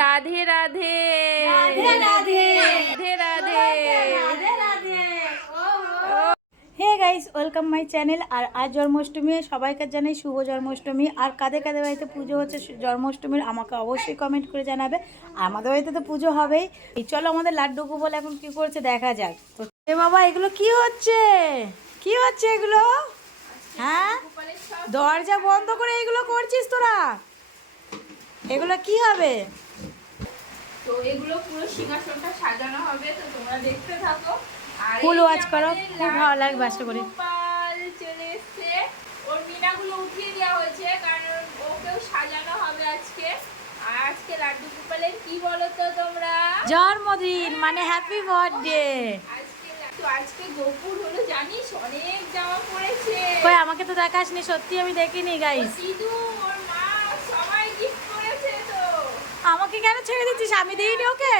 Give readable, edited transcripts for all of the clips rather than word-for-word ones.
Radhe Radhe Radhe Radhe Radhe Radhe. Radhe Radhe. Hey guys, welcome my channel. আর আজ জন্মাষ্টমী, সবাইকে জানাই শুভ জন্মাষ্টমী। আর কাদের কাদের বাড়িতে পুজো হচ্ছে জন্মাষ্টমীর আমাকে অবশ্যই কমেন্ট করে জানাবে। আমাদের বাড়িতে তো পুজো হবেই। চলো আমাদের লাড্ডু গোপাল এখন কি করছে দেখা যাক। তো এ বাবা, এগুলো কি হচ্ছে? কি হচ্ছে এগুলো? হ্যাঁ, দরজা বন্ধ করে এগুলো করছিস তোরা? এগুলো কি হবে? তো এগুলো পুরো সিংহাসনটা সাজানো হবে, তো তোমরা দেখতে থাকো। আর ফুল এই যে ওয়াচ করো, আমাদের খুব ভালো লাগবে আশা করি। গোপাল চলে এসেছে। ওর মিনাগুলো উঠিয়ে দেওয়া হয়েছে কারণ ওকেও সাজানো হবে আজকে। আর আজকে লাড্ডু গোপালের কি বলো তো তোমরা? জন্মদিন মানে হ্যাপি বার্থডে। আজকে গোপুর হলো জানিস, অনেক জামা পড়েছে। কই আমাকে তো দেখাসনি, সত্যি আমি দেখিনি গাইস। সিধু ওর মা সবাই গিফট করেছে। তো আমাকে কেন ছেড়ে দিচ্ছিস? আমি দিইনি ওকে।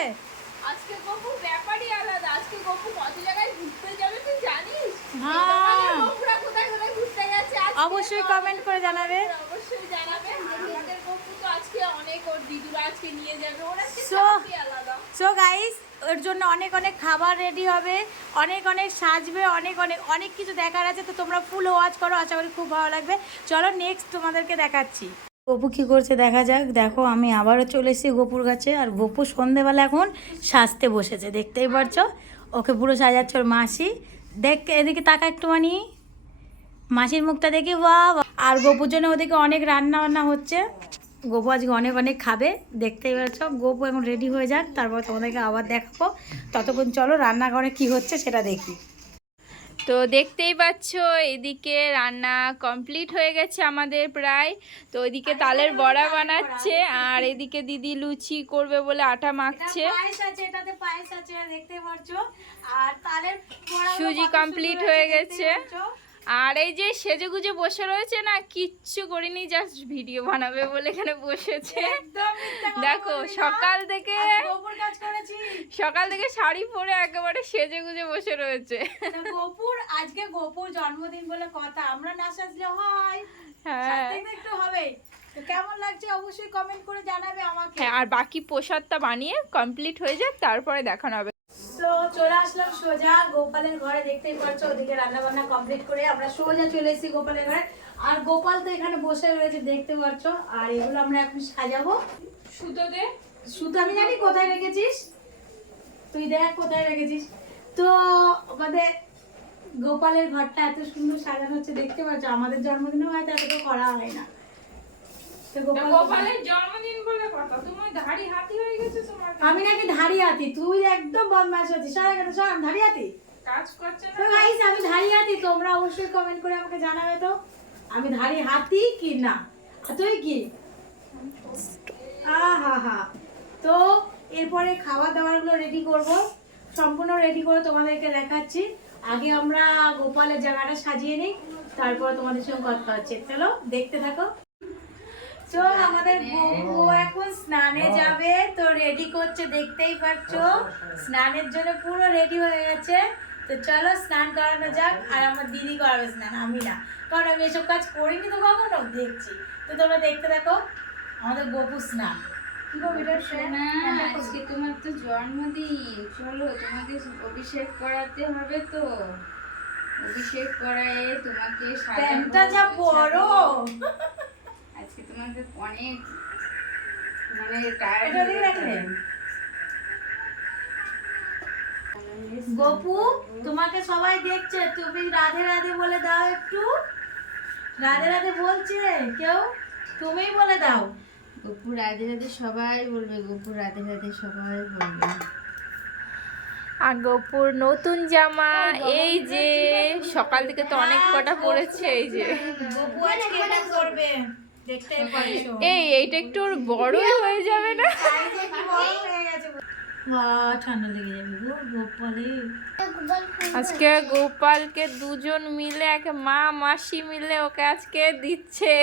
আজকে গোপুর ব্যাপারই আলাদা। আজকে গোপু কত জায়গায় ঘুরতে যাবে তুই জানিস? হ্যাঁ, তোমাদের গোপুরা কোথায় কোথায় ঘুরতে গেছে আজকে অবশ্যই কমেন্ট করে জানাবে। অবশ্যই জানাবে। আমাদের গোপু তো আজকে অনেক, ওর দিদুরা আজকে নিয়ে যাবে। ওর আজকে So, ব্যাপারই আলাদা। সো গাইস, ওর জন্য অনেক অনেক খাবার রেডি হবে, অনেক অনেক সাজবে, অনেক অনেক অনেক কিছু দেখার আছে। তো তোমরা ফুল ওয়াচ করো, আশা করি খুব ভালো লাগবে। চলো নেক্সট তোমাদেরকে দেখাচ্ছি গপু কি করছে দেখা যাক। দেখো আমি আবারও চলে এসেছি গপুর কাছে। আর গপু সন্ধেবেলা এখন সাজতে বসেছে, দেখতেই পারছো। ওকে পুরো সাজাচ্ছে ওর মাসি। দেখ এদিকে তাকা একটুখানি, মাসির মুখটা দেখি। বাহ! আর গপুর জন্য ওদিকে অনেক রান্না বান্না হচ্ছে। গপু আজকে অনেক অনেক খাবে, দেখতেই পাচ্ছ। গপু এখন রেডি হয়ে যাক, তারপর তোমাদেরকে আবার দেখাবো। ততক্ষণ চলো রান্নাঘরে কি হচ্ছে সেটা দেখি। তো দেখতেই পাচ্ছ এদিকে রান্না কমপ্লিট হয়ে গেছে আমাদের প্রায়। তো ওইদিকে তালের বড়া বানাচ্ছে, আর এদিকে দিদি লুচি করবে বলে আটা মাখছে। পায়েস আছে, এটাতে পায়েস আছে, দেখতে পাচ্ছ। আর তালের বড়াগুলো সুজি কত কমপ্লিট সুন্দর হয়ে হয়েছে, দেখতেই গেছে। পাচ্ছ। আর এই যে সেজে গুজে বসে রয়েছে না, কিচ্ছু করিনি, জাস্ট ভিডিও বানাবে বলে এখানে বসেছে। একদম মিথ্যা কথা দেখো বলবি না। সকাল থেকে আমি গপুর কাজ করেছি। শাড়ি পরে একেবারে সেজে গুজে বসে রয়েছে। তা আজকে গপুর জন্মদিন বলে কথা, আমরা না সাজলে হয়? হ্যাঁ সাজতে তো একটু হবে। তো কেমন লাগছে অবশ্যই কমেন্ট করে জানাবে আমাকে। হ্যাঁ, আর বাকি প্রসাদটা বানিয়ে কমপ্লিট হয়ে যাক, তারপরে দেখানো হবে। তো চলে আসলাম সোজা গোপালের ঘরে, দেখতেই পাচ্ছ। ওদিকে রান্না বান্না কমপ্লিট করে আমরা সোজা চলে এসেছি গোপালের ঘরে। আর গোপাল তো এখানে বসে রয়েছে, দেখতে পাচ্ছ। আর এগুলো আমরা এখন সাজাবো। সুতো দে। সুতো আমি জানি কোথায় রেখেছিস, তুই দেখ কোথায় রেখেছিস। তো আমাদের গোপালের ঘরটা এত সুন্দর সাজানো হচ্ছে, দেখতে পাচ্ছ। আমাদের জন্মদিনে হয়তো এতটা করা হয় না। তো গোপালের জন্মদিন বলে কথা, তুমি ধাড়ি হাতি হয়ে গেছে তোমার। আমি নাকি ধাড়ি হাতি? তুই একদম বদমাশ হচ্ছিস। সারা কেন সব ধাড়ি হাতি কাজ করছে তো না। গাইস, আমি ধাড়ি হাতি? তোমরা অবশ্যই কমেন্ট করে আমাকে জানাবে তো আমি ধাড়ি হাতি কি না। আর তুই কি? আহা। তো এরপরে খাওয়া দাওয়ার গুলো রেডি করব, সম্পূর্ণ রেডি করে তোমাদেরকে দেখাচ্ছি। আগে আমরা গোপালের জায়গাটা সাজিয়ে নিই, তারপর তোমাদের সঙ্গে কথা হচ্ছে। চলো দেখতে থাকো। তো আমাদের বউ এখন স্নানে যাবে, তো রেডি করছে, দেখতেই পাচ্ছ। স্নানের জন্য পুরো রেডি হয়ে গেছে। তো চলো স্নান করানো যাক। আর আমার দিদি করাবে স্নান, আমি না, কারণ আমি এসব কাজ করিনি তো কখনো, দেখছি। তো তোমরা দেখতে থাকো আমাদের গপু স্নান। কি করবি না, আজকে তোমার তো জন্মদিন, চলো তোমাকে অভিষেক করাতে হবে। তো অভিষেক করায় তোমাকে প্যান্টটা যা বড়। আজকে তোমাকে অনেক মানে টায়ার্ড এটা দিয়ে রাখলে। গপু তোমাকে সবাই দেখছে, তুমি রাধে রাধে বলে দাও একটু। রাধে রাধে বলছে কেউ, তুমিই বলে দাও। গপু রাধে রাধে সবাই বলবে, গপু রাধে রাধে সবাই বলবে। আর গোপুর নতুন জামা, এই যে সকাল থেকে তো অনেক কটা পড়েছে। এই যে গপু আজকে এটা করবে, দেখতেই পাচ্ছো। এইটা একটু ওর বড়ই হয়ে যাবে না? সাইজে কি বড় হয়ে গেছে। বাহ, ঠান্ডা লেগে যাবে গো গোপালে। আজকে গোপালকে দুজন মিলে, এক মা মাসি মিলে ওকে আজকে দিচ্ছে।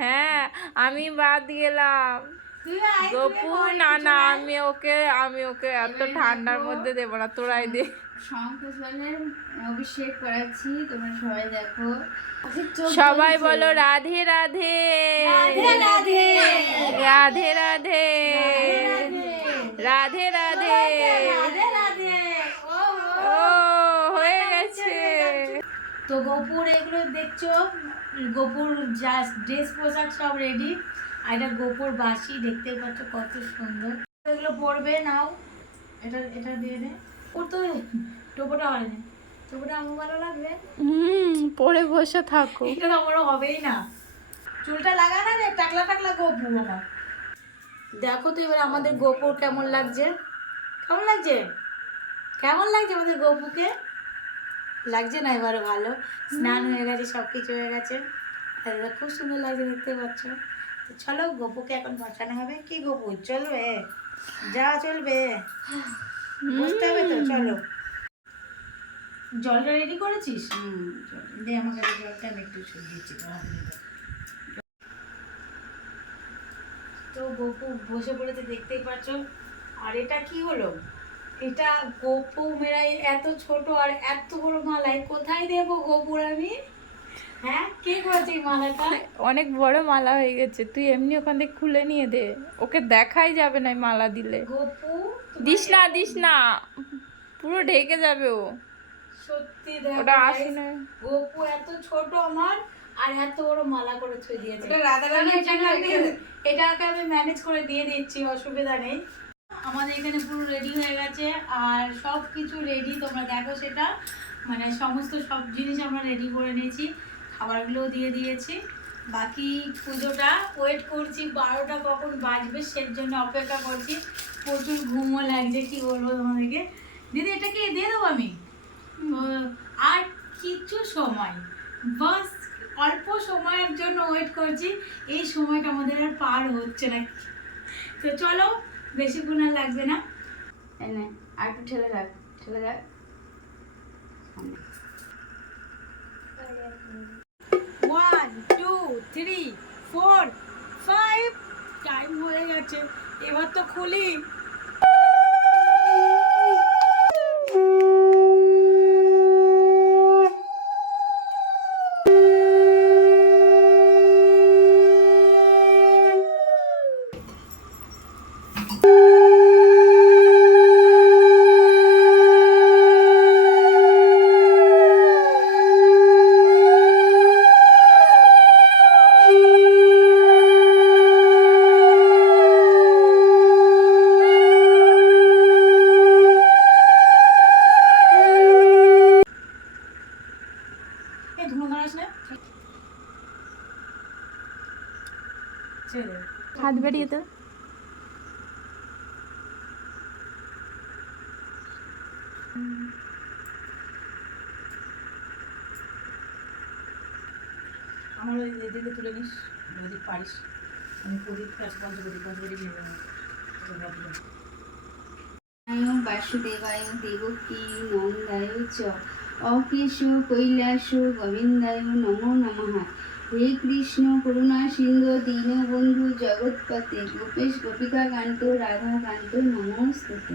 হ্যাঁ, আমি বাদ গেলাম। গপু না, আমি ওকে এত ঠান্ডার মধ্যে দেবো না, তোরাই দে। শঙ্খ জলের অভিষেক করাচ্ছি, তোমরা সবাই দেখো। সবাই বলো রাধে রাধে রাধে রাধে রাধে রাধে। রাধে রাধে। রাধে রাধে। ও হয়ে গেছে। তো গোপুর এগুলো দেখছো, গোপুর জাস্ট ড্রেস পোশাক সব রেডি। আর এটা গোপুর বাসি, দেখতেই পাচ্ছ কত সুন্দর। এগুলো পরবে, নাও এটা এটা দিয়ে দে। ওর তো টোপোটা হয়নি, টোপোটা আমার ভালো লাগবে। পরে বসে থাকো। এটা তো আমারও হবেই না। চুলটা লাগা না রে, টাকলা টাকলা গোপু আমার। দেখো তো এবার আমাদের গোপুর কেমন লাগছে, কেমন লাগছে, কেমন লাগছে আমাদের গোপুকে? লাগছে না এবারে ভালো? স্নান হয়ে গেছে, সব কিছু হয়ে গেছে, আর এবার খুব সুন্দর লাগছে, দেখতে পাচ্ছ। তো চলো গোপুকে এখন বসানো হবে। কি গোপু চলবে? যা চলবে, বুঝতে হবে তো। চলো, জলটা রেডি করেছিস? দে আমার কাছে জলটা, আমি একটু দিচ্ছি তো হাতে নিতে। তো গোপু বসে পড়েছে, দেখতেই পাচ্ছ। আর এটা কি হলো? এটা গোপু মেরাই এত ছোট আর এত বড় মালায় কোথায় দেবো গোপুর আমি? হ্যাঁ, কে করেছে এই মালাটা? অনেক বড় মালা হয়ে গেছে, তুই এমনি ওখান থেকে খুলে নিয়ে দে, ওকে দেখাই যাবে না এই মালা দিলে। গোপু দিস না, দিস না, পুরো ঢেকে যাবে ও। সত্যি দেখো ওটা guys, আসে না। গোপু এত ছোট আমার আর এত বড় মালা করে থুই দিয়েছে। এটাকে আমি ম্যানেজ করে দিয়ে দিচ্ছি, অসুবিধা নেই। আমাদের এখানে পুরো রেডি হয়ে গেছে আর সব কিছু রেডি, তোমরা দেখো সেটা। মানে সমস্ত সব জিনিস আমরা রেডি করে নিয়েছি, খাবারগুলোও দিয়ে দিয়েছি। বাকি পুজোটা ওয়েট করছি, 12টা কখন বাজবে সের জন্য অপেক্ষা করছি। প্রচুর ঘুমও লাগছে, কি বলবো তোমাদেরকে। দিদি এটা কি দিয়ে দেবো আমি? আর কিছু সময়, বাস অল্প সময়ের জন্য ওয়েট করছি। এই সময়টা আমাদের আর পার হচ্ছে না। তো চলো, বেশিক্ষণ আর লাগবে না। এনে আর একটু ঠেলে রাখ, ঠেলে রাখ। 1 2 3 4 5 টাইম হয়ে গেছে, এবার তো খুলি। এই ধুনো ধরাস না, ছেড়ে দে। হাত বেরিয়ে তো। আমার ওই এদিকে তুলে নিস, যদি পারিস। আমি প্রদীপ পঞ্চপ্রদীপ নিয়ে নেবো। বাসুদেবায় দেবকী নন্দায় চ অকেশ কৈলাস গোবিন্দায় নমো নমঃ। হে কৃষ্ণ করুণা সিন্ধু দীনবন্ধু জগৎপতে গোপেশ গোপিকা কান্ত রাধা কান্ত নমস্তুতে।